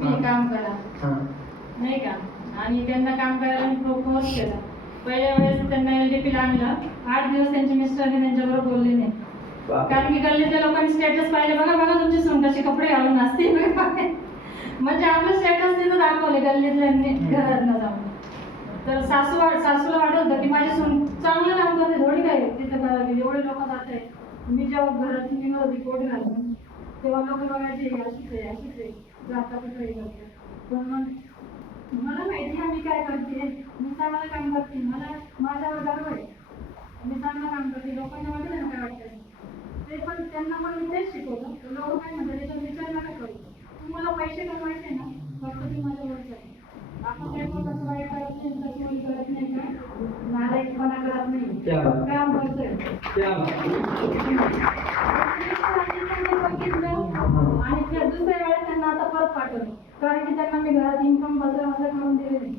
तुम्ही काम करा नाही का. आणि त्यांना काम करायला मी फोर्स केला. पहिल्या वेळेस त्यांना LDP ला आणलं. 8 दिवस त्यांचे मिस्टरने त्यांच्याबरोबर बोलले नाही, कारण की गल्लीतल्या लोकांनी स्टेटस पाहिले, बघा बघा तुमची सून कशी कपडे घालून असते. म्हणजे आपलं स्टेटस तिथं दाखवले गल्लीतल्यांनी घरातनं जाऊन. तर सासूला वाटत होतं की माझी सून चांगलं काम करते, थोडी काय तिथं करावी, एवढे लोक जात आहे. मी जेव्हा घरात निघत होती कोट घालून, तेव्हा लोक बघायचे अशीच आहे जाता कुठे करते. पण मग मला माहिती आहे मी काय करते, मी चांगलं काम करते, मला माझ्यावर गर्व आहे, मी चांगलं काम करते. लोकांना वाटत ना काय वाटतं ते, पण त्यांना पण मी तेच शिकवलं. लोक काय म्हणतात त्याच्यावर विचार नका करू, तुम्हाला पैसे कमवायचे ना, फक्त ती माझ्यावरच आहे. आपण काही कोणाचं वाईट करत नाही, कोणी करत नाही, काय नालायकपणा करत नाही, काम करतोय. आणि त्या दुसऱ्या वेळेस त्यांना आता परत पाठवलं, कारण की त्यांना मी घरात इन्कम बदल करून दिले नाही.